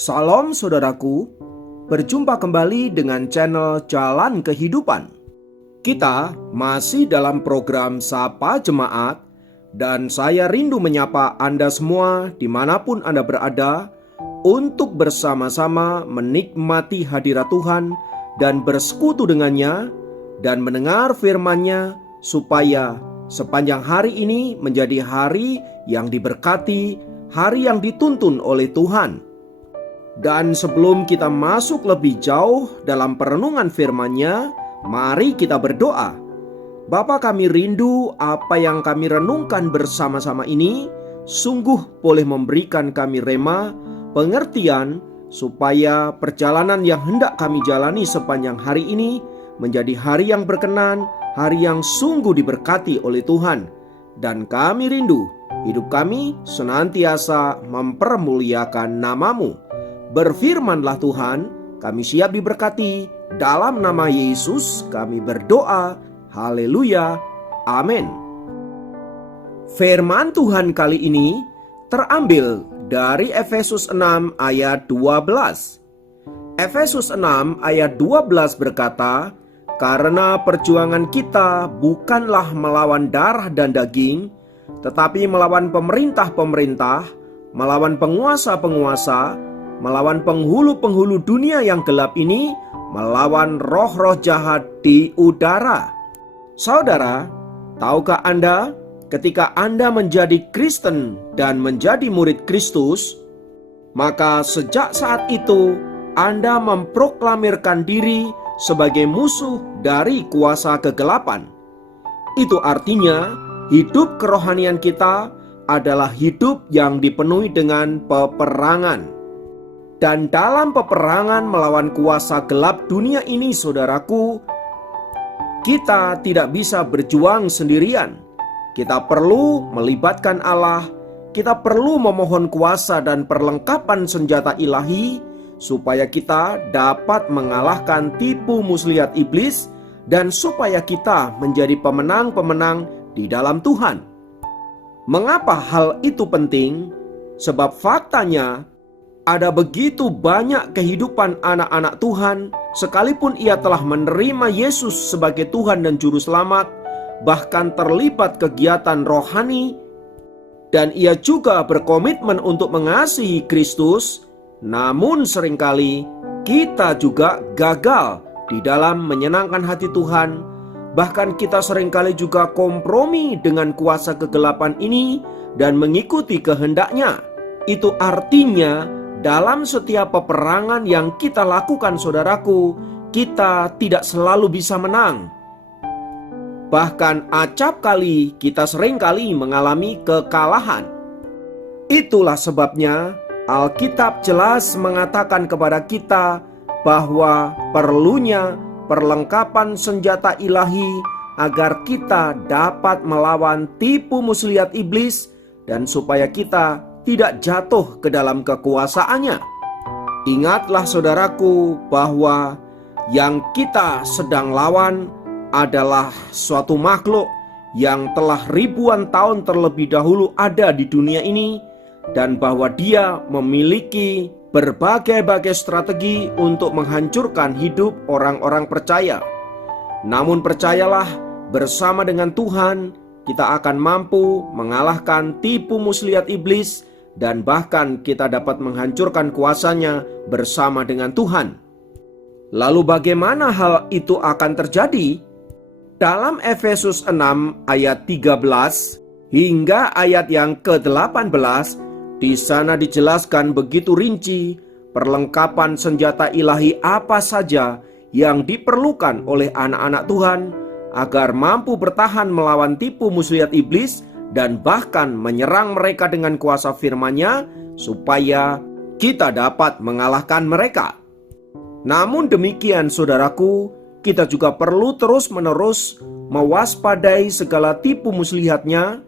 Salam saudaraku, berjumpa kembali dengan channel Jalan Kehidupan. Kita masih dalam program Sapa Jemaat, dan saya rindu menyapa Anda semua dimanapun Anda berada untuk bersama-sama menikmati hadirat Tuhan dan bersekutu dengannya dan mendengar firman-Nya, supaya sepanjang hari ini menjadi hari yang diberkati, hari yang dituntun oleh Tuhan. Dan sebelum kita masuk lebih jauh dalam perenungan firman-Nya, mari kita berdoa. Bapa, kami rindu apa yang kami renungkan bersama-sama ini sungguh boleh memberikan kami rema, pengertian, supaya perjalanan yang hendak kami jalani sepanjang hari ini menjadi hari yang berkenan, hari yang sungguh diberkati oleh Tuhan. Dan kami rindu hidup kami senantiasa mempermuliakan nama-Mu. Berfirmanlah Tuhan, kami siap diberkati. Dalam nama Yesus kami berdoa. Haleluya. Amin. Firman Tuhan kali ini terambil dari Efesus 6 ayat 12. Efesus 6 ayat 12 berkata, "Karena perjuangan kita bukanlah melawan darah dan daging, tetapi melawan pemerintah-pemerintah, melawan penguasa-penguasa, melawan penghulu-penghulu dunia yang gelap ini, melawan roh-roh jahat di udara." Saudara, tahukah Anda, ketika Anda menjadi Kristen dan menjadi murid Kristus, maka sejak saat itu Anda memproklamirkan diri sebagai musuh dari kuasa kegelapan. Itu artinya hidup kerohanian kita adalah hidup yang dipenuhi dengan peperangan. Dan dalam peperangan melawan kuasa gelap dunia ini, saudaraku, kita tidak bisa berjuang sendirian. Kita perlu melibatkan Allah. Kita perlu memohon kuasa dan perlengkapan senjata ilahi, supaya kita dapat mengalahkan tipu muslihat iblis, dan supaya kita menjadi pemenang-pemenang di dalam Tuhan. Mengapa hal itu penting? Sebab faktanya, ada begitu banyak kehidupan anak-anak Tuhan, sekalipun ia telah menerima Yesus sebagai Tuhan dan Juru Selamat, bahkan terlibat kegiatan rohani, dan ia juga berkomitmen untuk mengasihi Kristus, namun seringkali kita juga gagal di dalam menyenangkan hati Tuhan. Bahkan kita seringkali juga kompromi dengan kuasa kegelapan ini dan mengikuti kehendaknya. Itu artinya dalam setiap peperangan yang kita lakukan, saudaraku, kita tidak selalu bisa menang. Bahkan acap kali kita seringkali mengalami kekalahan. Itulah sebabnya Alkitab jelas mengatakan kepada kita bahwa perlunya perlengkapan senjata ilahi agar kita dapat melawan tipu muslihat iblis, dan supaya kita tidak jatuh ke dalam kekuasaannya. Ingatlah saudaraku, bahwa yang kita sedang lawan adalah suatu makhluk yang telah ribuan tahun terlebih dahulu ada di dunia ini, dan bahwa dia memiliki berbagai-bagai strategi untuk menghancurkan hidup orang-orang percaya. Namun percayalah, bersama dengan Tuhan kita akan mampu mengalahkan tipu muslihat iblis, dan bahkan kita dapat menghancurkan kuasanya bersama dengan Tuhan. Lalu bagaimana hal itu akan terjadi? Dalam Efesus 6 ayat 13 hingga ayat yang ke-18, di sana dijelaskan begitu rinci perlengkapan senjata ilahi apa saja yang diperlukan oleh anak-anak Tuhan agar mampu bertahan melawan tipu muslihat iblis, dan bahkan menyerang mereka dengan kuasa firman-Nya, supaya kita dapat mengalahkan mereka. Namun demikian, saudaraku, kita juga perlu terus-menerus mewaspadai segala tipu muslihatnya.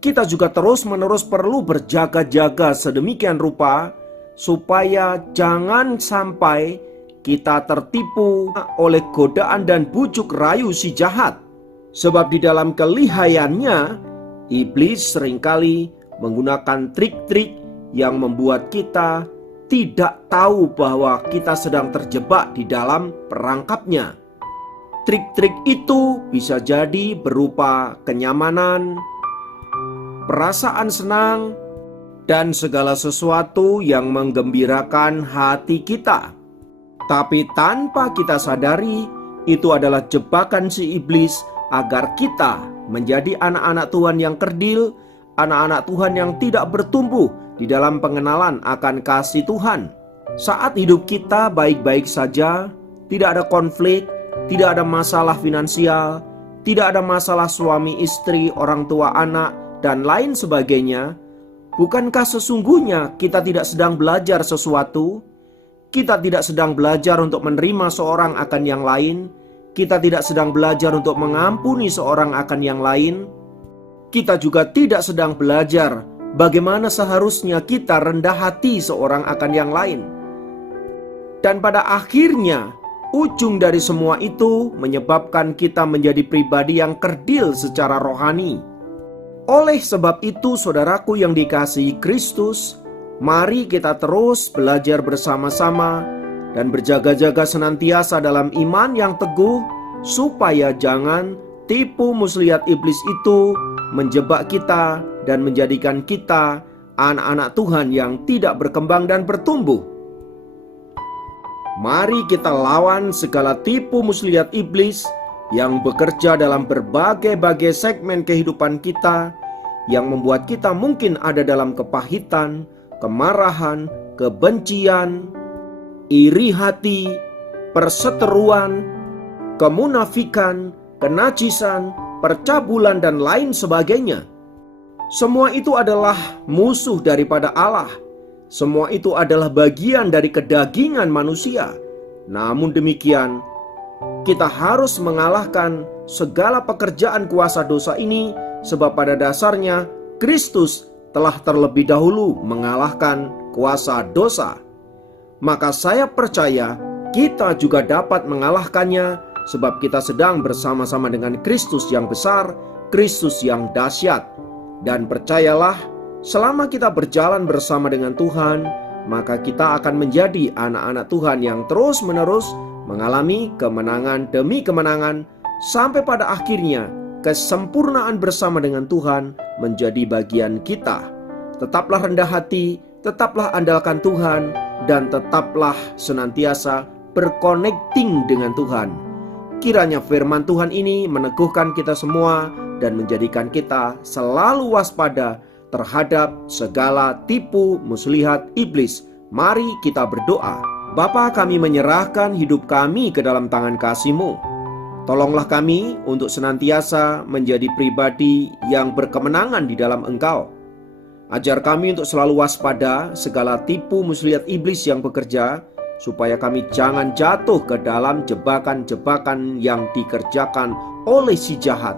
Kita juga terus-menerus perlu berjaga-jaga sedemikian rupa, supaya jangan sampai kita tertipu oleh godaan dan bujuk rayu si jahat. Sebab di dalam kelihayannya, iblis seringkali menggunakan trik-trik yang membuat kita tidak tahu bahwa kita sedang terjebak di dalam perangkapnya. Trik-trik itu bisa jadi berupa kenyamanan, perasaan senang, dan segala sesuatu yang menggembirakan hati kita. Tapi tanpa kita sadari, itu adalah jebakan si iblis agar kita menjadi anak-anak Tuhan yang kerdil, anak-anak Tuhan yang tidak bertumbuh di dalam pengenalan akan kasih Tuhan. Saat hidup kita baik-baik saja, tidak ada konflik, tidak ada masalah finansial, tidak ada masalah suami istri, orang tua anak, dan lain sebagainya, bukankah sesungguhnya kita tidak sedang belajar sesuatu? Kita tidak sedang belajar untuk menerima seorang akan yang lain. Kita tidak sedang belajar untuk mengampuni seorang akan yang lain. Kita juga tidak sedang belajar bagaimana seharusnya kita rendah hati seorang akan yang lain. Dan pada akhirnya, ujung dari semua itu menyebabkan kita menjadi pribadi yang kerdil secara rohani. Oleh sebab itu, saudaraku yang dikasihi Kristus, mari kita terus belajar bersama-sama dan berjaga-jaga senantiasa dalam iman yang teguh, supaya jangan tipu muslihat iblis itu menjebak kita dan menjadikan kita anak-anak Tuhan yang tidak berkembang dan bertumbuh. Mari kita lawan segala tipu muslihat iblis yang bekerja dalam berbagai-bagai segmen kehidupan kita, yang membuat kita mungkin ada dalam kepahitan, kemarahan, kebencian, iri hati, perseteruan, kemunafikan, kenajisan, percabulan, dan lain sebagainya. Semua itu adalah musuh daripada Allah. Semua itu adalah bagian dari kedagingan manusia. Namun demikian, kita harus mengalahkan segala pekerjaan kuasa dosa ini, sebab pada dasarnya Kristus telah terlebih dahulu mengalahkan kuasa dosa. Maka saya percaya kita juga dapat mengalahkannya, sebab kita sedang bersama-sama dengan Kristus yang besar, Kristus yang dahsyat. Dan percayalah, selama kita berjalan bersama dengan Tuhan, maka kita akan menjadi anak-anak Tuhan yang terus-menerus mengalami kemenangan demi kemenangan, sampai pada akhirnya kesempurnaan bersama dengan Tuhan menjadi bagian kita. Tetaplah rendah hati, tetaplah andalkan Tuhan, dan tetaplah senantiasa berconnecting dengan Tuhan. Kiranya firman Tuhan ini meneguhkan kita semua dan menjadikan kita selalu waspada terhadap segala tipu muslihat iblis. Mari kita berdoa. Bapa, kami menyerahkan hidup kami ke dalam tangan kasih-Mu. Tolonglah kami untuk senantiasa menjadi pribadi yang berkemenangan di dalam Engkau. Ajar kami untuk selalu waspada segala tipu muslihat iblis yang bekerja, supaya kami jangan jatuh ke dalam jebakan-jebakan yang dikerjakan oleh si jahat.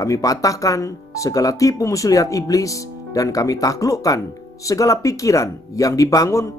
Kami patahkan segala tipu muslihat iblis, dan kami taklukkan segala pikiran yang dibangun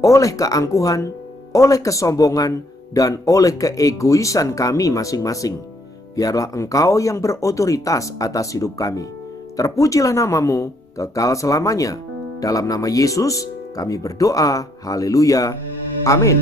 oleh keangkuhan, oleh kesombongan, dan oleh keegoisan kami masing-masing. Biarlah Engkau yang berotoritas atas hidup kami. Terpujilah nama-Mu kekal selamanya. Dalam nama Yesus kami berdoa. Haleluya. Amin.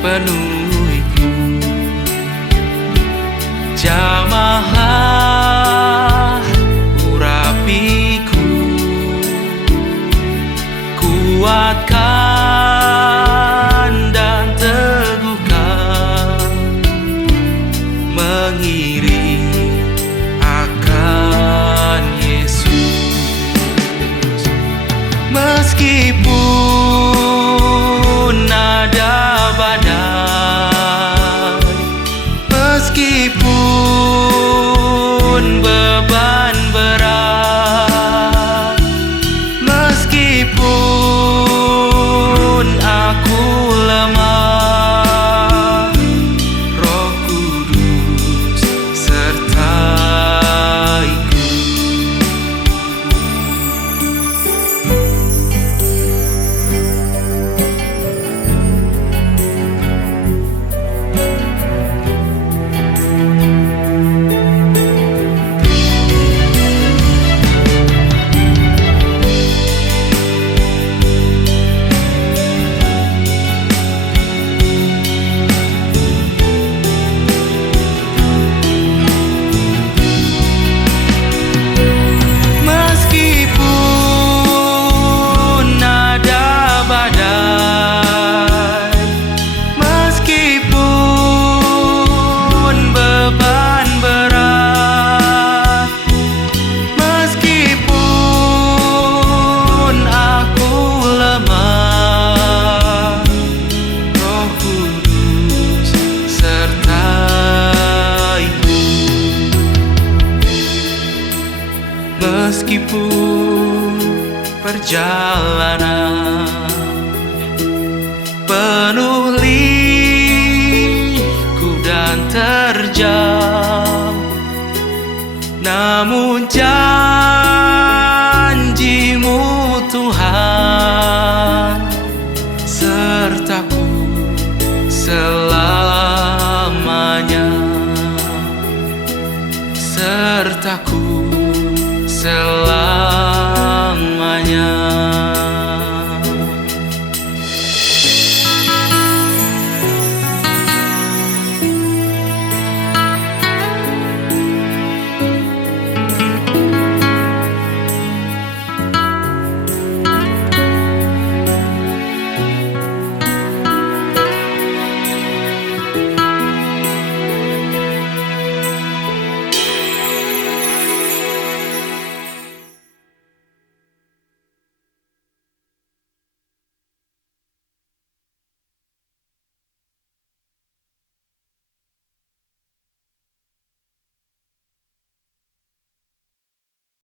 penuhiku, jamahlah urapiku, kuatkan dan teguhkan, mengiring akan Yesus. Meskipun ada badai, meskipun beban berat, meskipun aku lemah, Roh Kudus sertaiku. Meskipun ada badai, meskipun beban berat, meskipun aku lemah, Roh Kudus sertaiku. Meskipun perjalanan penuh liku dan terjal, namun janji-Mu Tuhan sertaku selamanya, sertaku